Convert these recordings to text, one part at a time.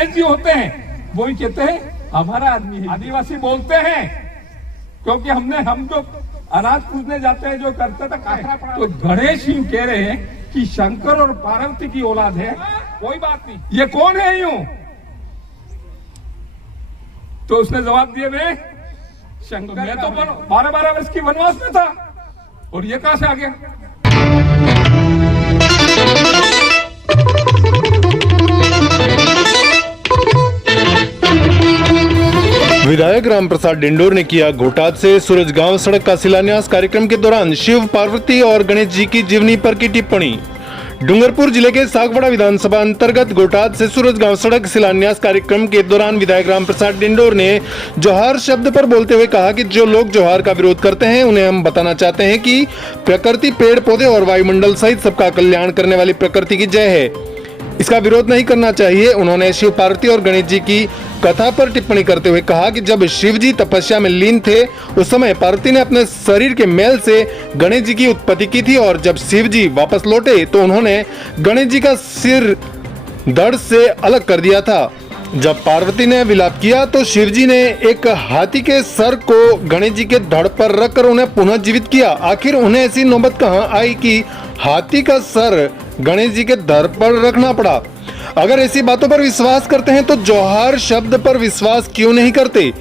गणेश जी होते हैं वो ही कहते हैं हमारा आदमी है। आदिवासी बोलते हैं क्योंकि हम जो अनाज पूजने जाते हैं जो करते थे, तो गणेश ही कह रहे हैं कि शंकर और पार्वती की औलाद है। कोई बात नहीं, ये कौन है यूं? तो उसने जवाब दिया मैं शंकर। मैं तो 12-12 वर्ष की वनवास में था और ये कहां से आ गया? विधायक रामप्रसाद डिंडोर ने किया घोटात से सूरजगांव सड़क का शिलान्यास। कार्यक्रम के दौरान शिव, पार्वती और गणेश जी की जीवनी पर की टिप्पणी। डूंगरपुर जिले के सागवाड़ा विधानसभा अंतर्गत घोटात से सूरजगांव सड़क शिलान्यास कार्यक्रम के दौरान विधायक रामप्रसाद डिंडोर ने जोहार शब्द पर बोलते हुए कहा कि जो लोग जोहार का विरोध करते हैं उन्हें हम बताना चाहते हैं कि प्रकृति, पेड़ पौधे और वायुमंडल सहित सबका कल्याण करने वाली प्रकृति की जय है, इसका विरोध नहीं करना चाहिए। उन्होंने शिव, पार्वती और गणेश जी की कथा पर टिप्पणी करते हुए कहा कि जब शिव जी तपस्या में लीन थे उस समय पार्वती ने अपने शरीर के मैल से गणेश जी की उत्पत्ति की थी और जब शिव जी वापस लौटे तो उन्होंने गणेश जी का सिर धड़ से अलग कर दिया था। जब पार्वती ने विलाप किया तो शिव जी ने एक हाथी के सर को गणेश जी के धड़ पर रखकर उन्हें पुनः जीवित किया। आखिर उन्हें ऐसी नौबत कहां आई कि हाथी का सर गणेश जी के धड़ पर रखना पड़ा? अगर ऐसी बातों पर विश्वास करते हैं तो जोहार शब्द पर विश्वास क्यों नहीं करते?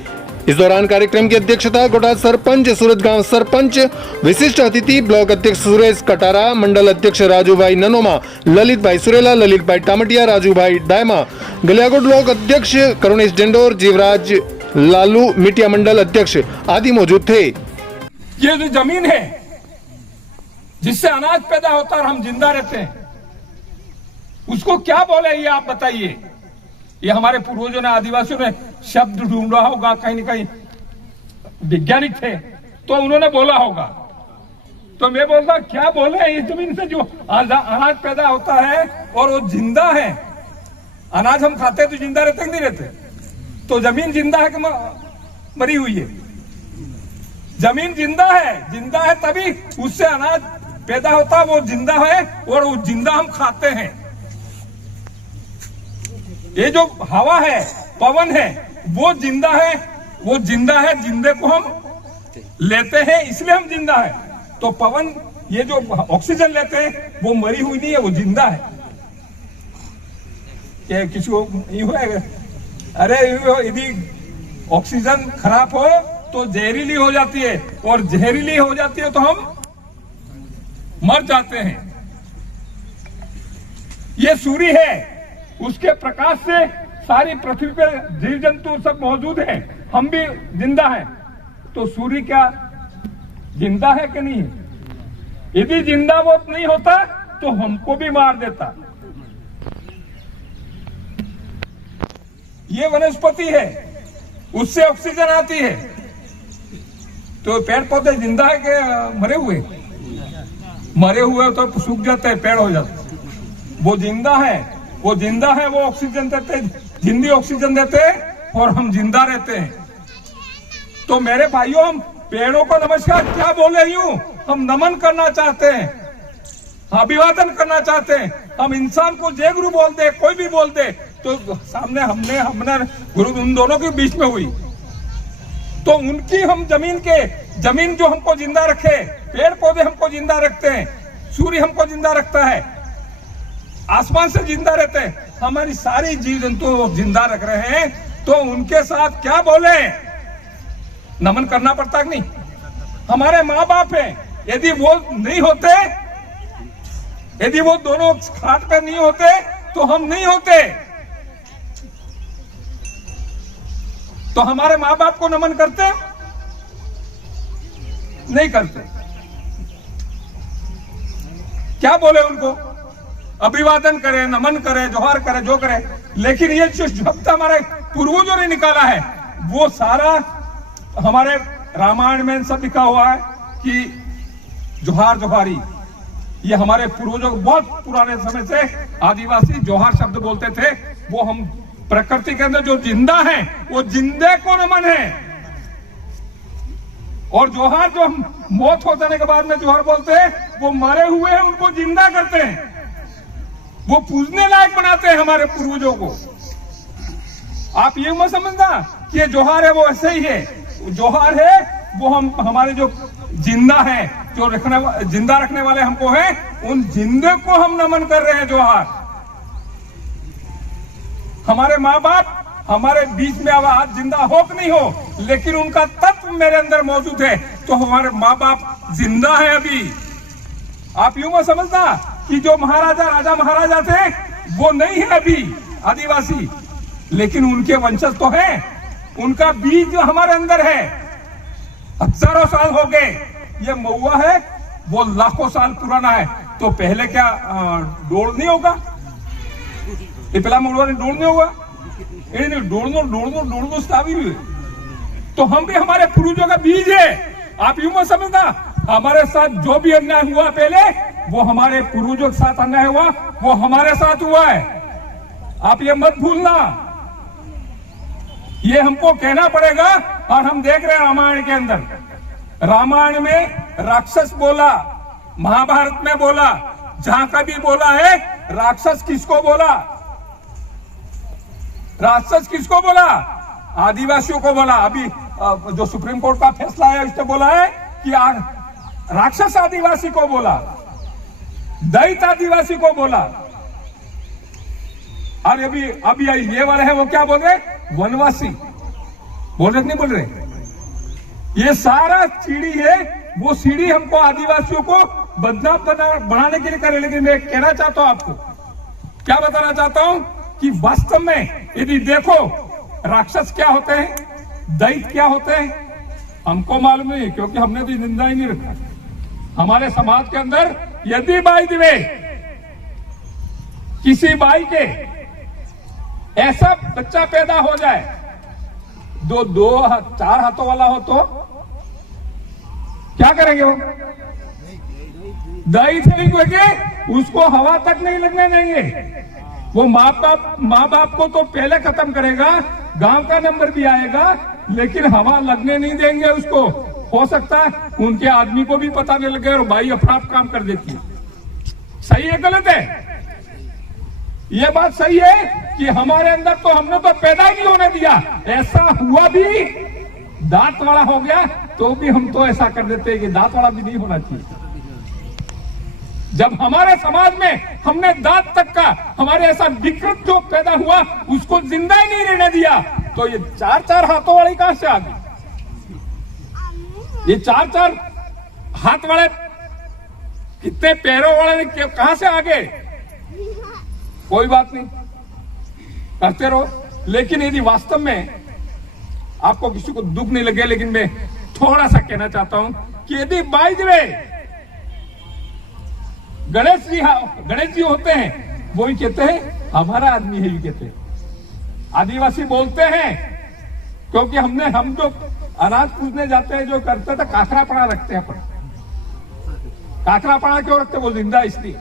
इस दौरान कार्यक्रम की अध्यक्षता घोटात सरपंच, सूरजगांव सरपंच, विशिष्ट अतिथि ब्लॉक अध्यक्ष सुरेश कटारा, मंडल अध्यक्ष राजू भाई ननोमा, ललित भाई सुरेला, ललित भाई टामटिया, राजू भाई डायमा, गलियाकोट ब्लॉक अध्यक्ष करुणेश डिंडोर, जीवराज लालू मिटिया मंडल अध्यक्ष आदि मौजूद थे। ये जो जमीन है जिससे अनाज पैदा होता है और हम जिंदा रहते हैं, उसको क्या बोले ये आप बताइए। ये हमारे पूर्वजों ने, आदिवासियों ने शब्द ढूंढा होगा, कहीं न कहीं वैज्ञानिक थे तो उन्होंने बोला होगा। तो मैं बोलता क्या बोले, ये जमीन से जो अनाज पैदा होता है और वो जिंदा है। अनाज हम खाते हैं तो जिंदा रहते कि नहीं रहते? तो जमीन जिंदा है कि मरी हुई है? जमीन जिंदा है तभी उससे अनाज पैदा होता है, वो जिंदा है और वो जिंदा हम खाते हैं। ये जो हवा है, पवन है, वो जिंदा है, जिंदे को हम लेते हैं इसलिए हम जिंदा है। तो पवन, ये जो ऑक्सीजन लेते हैं वो मरी हुई नहीं है, वो जिंदा है। क्या किसी को यूं है? अरे यदि ऑक्सीजन खराब हो तो जहरीली हो जाती है और जहरीली हो जाती है तो हम मर जाते हैं। ये सूर्य है, उसके प्रकाश से सारी पृथ्वी पर जीव जंतु सब मौजूद हैं, हम भी जिंदा हैं। तो सूर्य क्या जिंदा है कि नहीं है? यदि जिंदा वो नहीं होता तो हमको भी मार देता। ये वनस्पति है, उससे ऑक्सीजन आती है। तो पेड़ पौधे जिंदा है कि मरे हुए? मरे हुए तो सूख जाते हैं, पेड़ हो जाते। वो जिंदा है, वो ऑक्सीजन देते, जिंदी ऑक्सीजन देते और हम जिंदा रहते हैं। तो मेरे भाइयों, हम पेड़ों को नमस्कार क्या बोले यूं? हम नमन करना चाहते हैं, अभिवादन करना चाहते हैं। हम इंसान को जय गुरु बोल दे, कोई भी बोल दे, तो सामने हमने गुरु उन दोनों के बीच में हुई। तो उनकी हम जमीन जो हमको जिंदा रखे, पेड़ पौधे हमको जिंदा रखते हैं, सूर्य हमको जिंदा रखता है, आसमान से जिंदा रहते हैं, हमारी सारी जीव जंतु जिंदा रख रहे हैं। तो उनके साथ क्या बोले? नमन करना पड़ता कि नहीं? हमारे माँ बाप हैं, यदि वो नहीं होते, यदि वो दोनों खाट पे नहीं होते तो हम नहीं होते। तो हमारे माँ बाप को नमन करते नहीं करते? क्या बोले उनको? अभिवादन करें, नमन करें, जोहार करें, जो करें। लेकिन ये जो शब्द हमारे पूर्वजों ने निकाला है वो सारा हमारे रामायण में सब लिखा हुआ है कि जोहार जोहारी। ये हमारे पूर्वजों, बहुत पुराने समय से आदिवासी जोहार शब्द बोलते थे। वो हम प्रकृति के अंदर जो जिंदा है वो जिंदे को नमन है। और जोहार जो हम मौत हो जाने के बाद में जोहार बोलते हैं, वो मरे हुए हैं उनको जिंदा करते हैं, वो पूजने लायक बनाते हैं हमारे पूर्वजों को। आप ये मत समझना कि ये जोहार है वो ऐसे ही है। जोहार है वो हम हमारे जो जिंदा है, जो जिंदा रखने वाले हमको हैं, उन जिंदे को हम नमन कर रहे हैं। जोहार हमारे माँ बाप हमारे बीच में अब आज जिंदा हो कि नहीं हो, लेकिन उनका तत्व मेरे अंदर मौजूद है, तो हमारे माँ बाप जिंदा है अभी। आप यूं मत समझना कि जो महाराजा राजा महाराजा थे वो नहीं है अभी आदिवासी, लेकिन उनके वंशज तो हैं, उनका बीज जो हमारे अंदर है। हजारों साल हो गए, ये महुआ है वो लाखों साल पुराना है, तो पहले क्या डोड़ नहीं होगा? ये पहला महुआ ने डोड़ नहीं होगा? डोड़नो स्थावी हुए, तो हम भी हमारे पूर्वजों का बीज है। आप यूं मत समझना हमारे साथ जो भी अन्याय हुआ पहले, वो हमारे पूर्वजों के साथ अन्याय हुआ, वो हमारे साथ हुआ है। आप ये मत भूलना, ये हमको कहना पड़ेगा। और हम देख रहे हैं रामायण के अंदर, रामायण में राक्षस बोला, महाभारत में बोला, जहां कभी बोला है राक्षस किसको बोला? राक्षस किसको बोला? आदिवासियों को बोला। अभी जो सुप्रीम कोर्ट का फैसला है उसने बोला है कि राक्षस आदिवासी को बोला, दैत आदिवासी को बोला। और अभी ये वाले हैं वो क्या बोल रहे? वनवासी बोल रहे नहीं बोल रहे? ये सारा सीढ़ी है, वो सीढ़ी हमको आदिवासियों को बदनाम बनाने के लिए करे। लेकिन मैं कहना चाहता हूं आपको, क्या बताना चाहता हूं कि वास्तव में यदि देखो राक्षस क्या होते हैं, दैत क्या होते हैं, हमको मालूम नहीं, क्योंकि हमने तो निंदा ही नहीं रखा। हमारे समाज के अंदर यदि बाई द वे किसी बाई के ऐसा बच्चा पैदा हो जाए जो 2-4 हाथों वाला हो, तो क्या करेंगे? वो दैत करेंगे, उसको हवा तक नहीं लगने देंगे। वो माँ बाप को तो पहले खत्म करेगा, गांव का नंबर भी आएगा, लेकिन हवा लगने नहीं देंगे उसको। हो सकता है उनके आदमी को भी पता नहीं लगे और भाई अपराध काम कर देती है। सही है गलत है? ये बात सही है कि हमारे अंदर तो हमने तो पैदा ही नहीं होने दिया। ऐसा हुआ भी दांत वाला हो गया तो भी हम तो ऐसा कर देते हैं कि दांत वाला भी नहीं होना चाहिए। जब हमारे समाज में हमने दांत तक का हमारे ऐसा विकृत जो पैदा हुआ उसको जिंदा ही नहीं रहने दिया, तो ये 4-4 हाथों वाली कहां से आ गई? ये 4-4 हाथ वाले कितने पैरों वाले कहां से आ गए? कोई बात नहीं, करते रहो। लेकिन यदि वास्तव में आपको किसी को दुख नहीं लगे, लेकिन मैं थोड़ा सा कहना चाहता हूं कि यदि by the way Ganesh ji होते हैं, वो ही कहते हैं हमारा आदमी है, ये कहते हैं। आदिवासी बोलते हैं क्योंकि हम जो अनाज पूजने जाते हैं, जो करते थे, काकरा पड़ा रखते हैं। अपन काकरा पड़ा क्यों रखते? वो जिंदा इसलिए।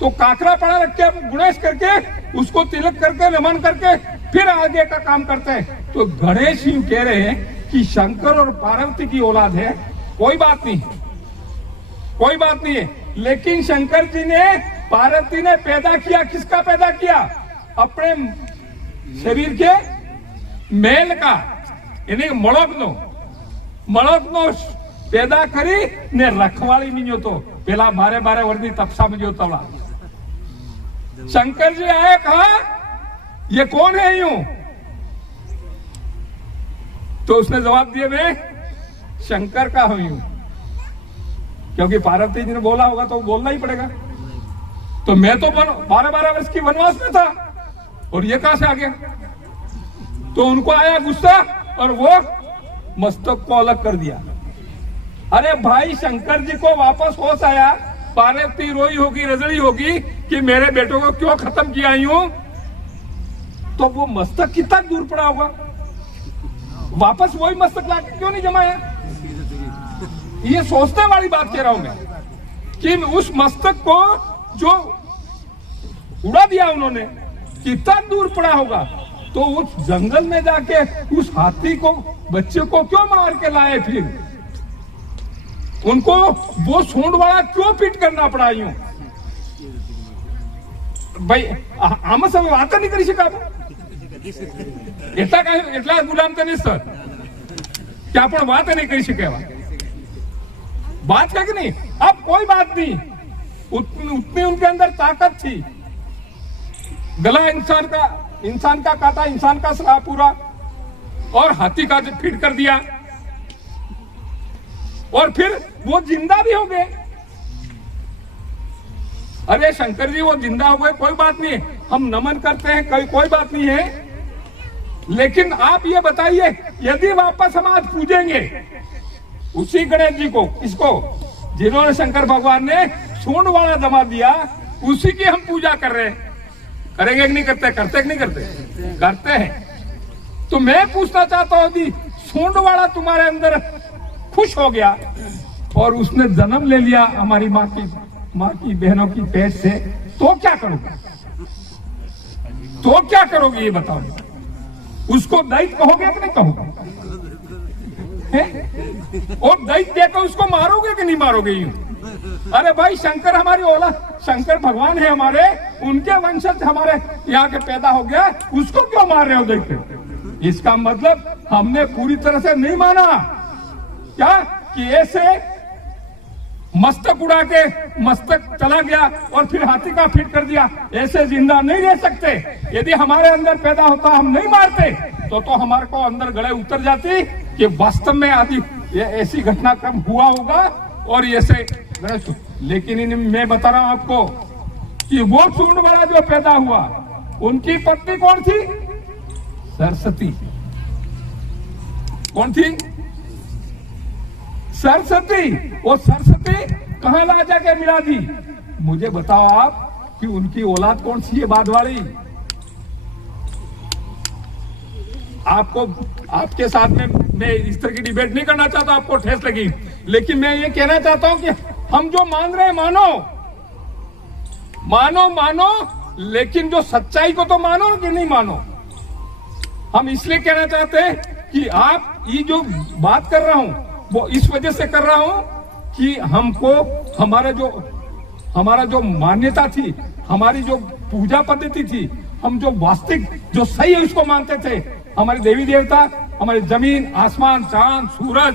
तो काकरा पड़ा रख के गुणेश करके उसको तिलक करके नमन करके फिर आगे का काम करते हैं। तो गणेश ही कह रहे हैं कि शंकर और पार्वती की औलाद है। कोई बात नहीं, कोई बात नहीं है। लेकिन शंकर जी ने, पार्वती ने पैदा किया, किसका पैदा किया? अपने शरीर के मेल का, यानी मड़कनो पैदा करी ने रखवाली नहीं हो, तो पहला 12 वर्दी तपसा में जो तला। शंकर जी आए, कहा ये कौन है यूं? तो उसने जवाब दिया मैं शंकर का हूं यूं। क्योंकि पार्वती जी ने बोला होगा तो बोलना ही पड़ेगा। तो मैं तो 12 वर्ष की वनवास में था और ये कहां से आ गया? तो उनको आया गुस्सा और वो मस्तक को अलग कर दिया। अरे भाई, शंकर जी को वापस होश आया, पार्वती रोई होगी, रजड़ी होगी कि मेरे बेटों को क्यों खत्म किया यूं, तो वो मस्तक कितना दूर पड़ा होगा, वापस वही मस्तक लाके क्यों नहीं जमाया? ये सोचने वाली बात कह रहा हूं मैं कि उस मस्तक को जो उड़ा दिया उन्होंने, कितना दूर पड़ा होगा। तो उस जंगल में जाके उस हाथी को, बच्चे को क्यों मार के लाए? फिर उनको वो सूंड वाला क्यों पीट करना पड़ा यूं? भाई हम सब बात नहीं करी सका। એટલા ગુલામ તો નહીં સર કે આપણે વાત નહીં કરી શકે बात है कि नहीं? अब कोई बात नहीं, उतनी उनके अंदर ताकत थी। गला इंसान का काटा, इंसान का सरा पूरा, और हाथी का फिट कर दिया, और फिर वो जिंदा भी हो गए। अरे शंकर जी वो जिंदा हो गए, कोई बात नहीं, हम नमन करते हैं, कोई बात नहीं है। लेकिन आप ये बताइए, यदि वापस हम आज पूजेंगे उसी गणेश जी को, इसको जिन्होंने शंकर भगवान ने सूंड वाला जमा दिया, उसी की हम पूजा कर रहे हैं, करेंगे कि नहीं करते? करते कि नहीं करते? करते हैं। तो मैं पूछना चाहता हूं यदि सूंड वाला तुम्हारे अंदर खुश हो गया और उसने जन्म ले लिया हमारी माँ की बहनों की पेट से, तो क्या करोगे? तो क्या करोगे ये बताओ? उसको दैत्य कहोगे कि नहीं कहोगे? और दैत्य देकर उसको मारोगे कि नहीं मारोगे? यूं अरे भाई, शंकर हमारी औलाद, शंकर भगवान है हमारे, उनके वंशज हमारे यहाँ के पैदा हो गया, उसको क्यों मार रहे हो दैत्य? इसका मतलब हमने पूरी तरह से नहीं माना क्या कि ऐसे मस्तक उड़ा के मस्तक चला गया और फिर हाथी का फिट कर दिया, ऐसे जिंदा नहीं रह सकते। यदि हमारे अंदर पैदा होता, हम नहीं मारते, तो हमारे को अंदर गले उतर जाती कि वास्तव में आदि ये ऐसी घटनाक्रम हुआ होगा और ऐसे गणेश। लेकिन मैं बता रहा हूं आपको कि वो सूंड वाला जो पैदा हुआ, उनकी पत्नी कौन थी? सरस्वती। कौन थी? सरस्वती। वो सरस्वती कहां ला जाके मिला दी? मुझे बताओ आप कि उनकी औलाद कौन सी है बाद वाली? आपको, आपके साथ में मैं इस तरह की डिबेट नहीं करना चाहता, आपको ठेस लगी, लेकिन मैं ये कहना चाहता हूं कि हम जो मान रहे हैं मानो, लेकिन जो सच्चाई को तो मानो कि नहीं मानो। हम इसलिए कहना चाहते हैं कि आप ये जो बात कर रहा हूं वो इस वजह से कर रहा हूं कि हमको हमारा जो मान्यता थी, हमारी जो पूजा पद्धति थी, हम जो वास्तविक जो सही है उसको मानते थे। हमारे देवी देवता, हमारी जमीन, आसमान, चांद, सूरज,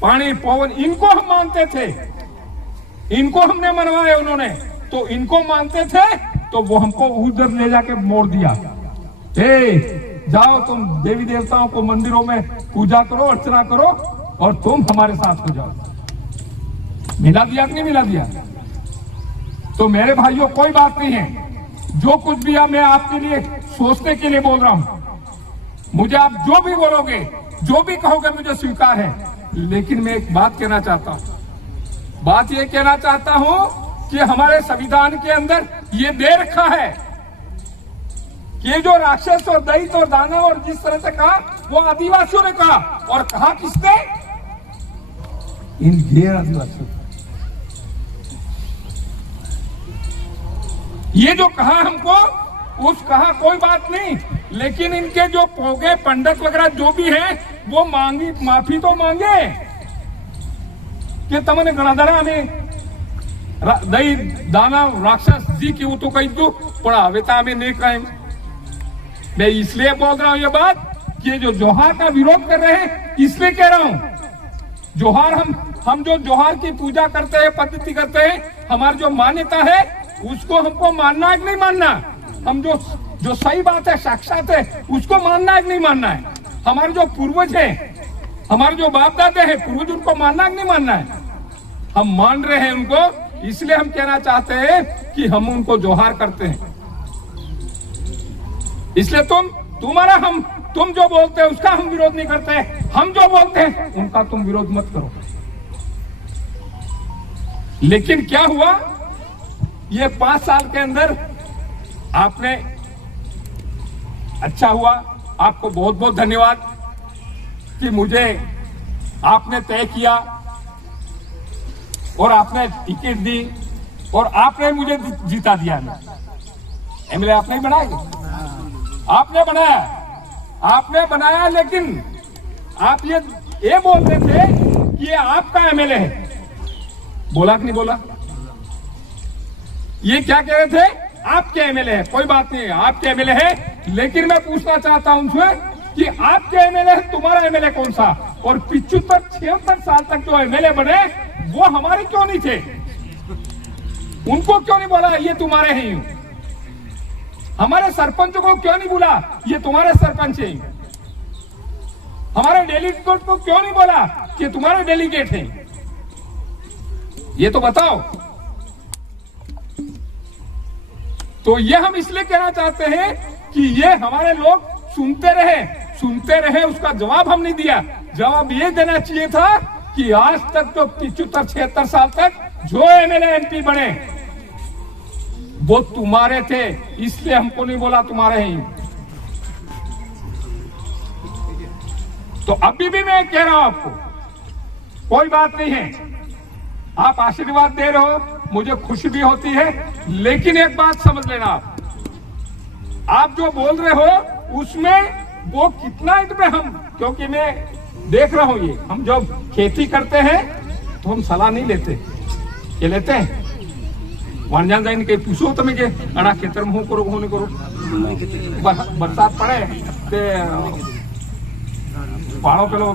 पानी, पवन, इनको हम मानते थे, इनको हमने मनवाया उन्होंने, तो इनको मानते थे, तो वो हमको उधर ले जाके मोड़ दिया। जाओ तुम देवी देवताओं को मंदिरों में पूजा करो, अर्चना करो, और तुम हमारे साथ हो जाओ। मिला दिया कि नहीं मिला दिया? तो मेरे भाइयों, कोई बात नहीं है, जो कुछ भी है मैं आपके लिए सोचने के लिए बोल रहा हूं। मुझे आप जो भी बोलोगे, जो भी कहोगे, मुझे स्वीकार है। लेकिन मैं एक बात कहना चाहता हूं, बात ये कहना चाहता हूं कि हमारे संविधान के अंदर ये दे रखा है कि जो राक्षस और दैत्य और दानव और जिस तरह से कहा, वो आदिवासियों ने कहा, और कहा किसने? इन गैर आदिवासियों। ये जो कहा हमको, उस कहा कोई बात नहीं, लेकिन इनके जो पोगे पंडित वगैरह जो भी हैं, वो माफी तो मांगे कि तमने गणाधरा में दई दानव राक्षस जी की वो तो कही दो, पर हवे तो हमें नहीं कहें। मैं इसलिए बोल रहा हूं ये बात कि जो जोहार का विरोध कर रहे हैं, इसलिए कह रहा हूं। जोहार हम जो जोहार की पूजा करते हैं, पद्धति करते हैं, हमारी जो मान्यता है, उसको हमको मानना है कि नहीं मानना? हम जो सही बात है, साक्षात है, उसको मानना है कि नहीं मानना है? हमारे जो पूर्वज हैं, हमारे जो बाप दादे हैं, पूर्वज, उनको मानना है कि नहीं मानना है? हम मान रहे हैं उनको, इसलिए हम कहना चाहते हैं कि हम उनको जोहार करते हैं। इसलिए तुम जो बोलते हैं उसका हम विरोध नहीं करते, हम जो बोलते हैं उनका तुम विरोध मत करो। लेकिन क्या हुआ, ये 5 साल के अंदर आपने, अच्छा हुआ, आपको बहुत बहुत धन्यवाद कि मुझे आपने तय किया और आपने टिकट दी और आपने मुझे जीता दिया। एमएलए आपने ही बनाया, आपने बनाया, लेकिन आप ये बोलते थे कि ये आपका एमएलए है। बोला कि नहीं बोला? ये क्या कह रहे थे आपके एमएलए है, कोई बात नहीं है, आपके एमएलए है, लेकिन मैं पूछना चाहता हूं उनसे कि आपके एमएलए है, तुम्हारा एमएलए कौन सा? और 75-76 साल तक जो एमएलए बने वो हमारे क्यों नहीं थे? उनको क्यों नहीं बोला ये तुम्हारे हैं? हमारे सरपंच को क्यों नहीं बोला ये तुम्हारे सरपंच हैं? हमारे डेलीगेट को क्यों नहीं बोला कि तुम्हारे डेलीगेट हैं? ये तो बताओ। तो ये हम इसलिए कहना चाहते हैं कि ये हमारे लोग सुनते रहे, उसका जवाब हम नहीं दिया। जवाब ये देना चाहिए था कि आज तक तो 75-76 साल तक जो एमएलए एमपी बने वो तुम्हारे थे, इसलिए हमको नहीं बोला तुम्हारे ही। तो अभी भी मैं कह रहा हूं आपको, कोई बात नहीं है, आप आशीर्वाद दे रहे हो, मुझे खुशी भी होती है, लेकिन एक बात समझ लेना, आप जो बोल रहे हो उसमें वो कितना इसमें हम, क्योंकि मैं देख रहा हूं ये, हम जब खेती करते हैं तो हम सलाह नहीं लेते, ये लेते हैं वाणिज्य जाइन के पूछो તમે કે આના ખેતરમાં હું કરું હું નહીં કરું, વરસાદ પડે તે પાળો પેલો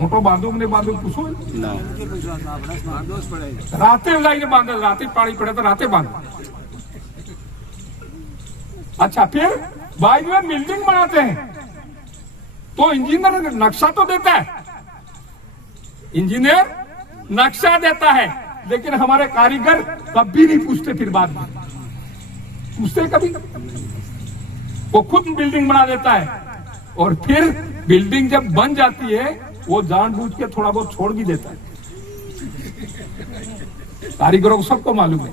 મોટો બાંધું ને બાંધું પૂછો રાતે જઈને બાંધે, રાતે પાણી પડે તો રાતે બાંધે। अच्छा, फिर बाद में बिल्डिंग बनाते हैं तो इंजीनियर नक्शा तो देता है, इंजीनियर नक्शा देता है, लेकिन हमारे कारीगर कभी नहीं पूछते, फिर बाद में पूछते कभी? वो खुद बिल्डिंग बना देता है और फिर बिल्डिंग जब बन जाती है वो जानबूझ के थोड़ा बहुत छोड़ भी देता है। कारीगरों को सबको मालूम है,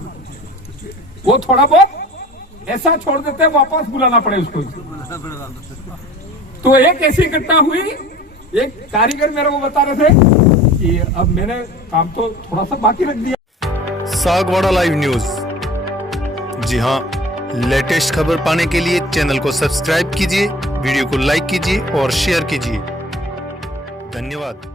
वो थोड़ा बहुत ऐसा छोड़ देते हैं, वापस बुलाना पड़े उसको। तो एक ऐसी घटना हुई, एक कारीगर मेरे को बता रहे थे कि अब मैंने काम तो थोड़ा सा बाकी रख दिया। सागवाड़ा लाइव न्यूज, जी हाँ, लेटेस्ट खबर पाने के लिए चैनल को सब्सक्राइब कीजिए, वीडियो को लाइक कीजिए और शेयर कीजिए। धन्यवाद।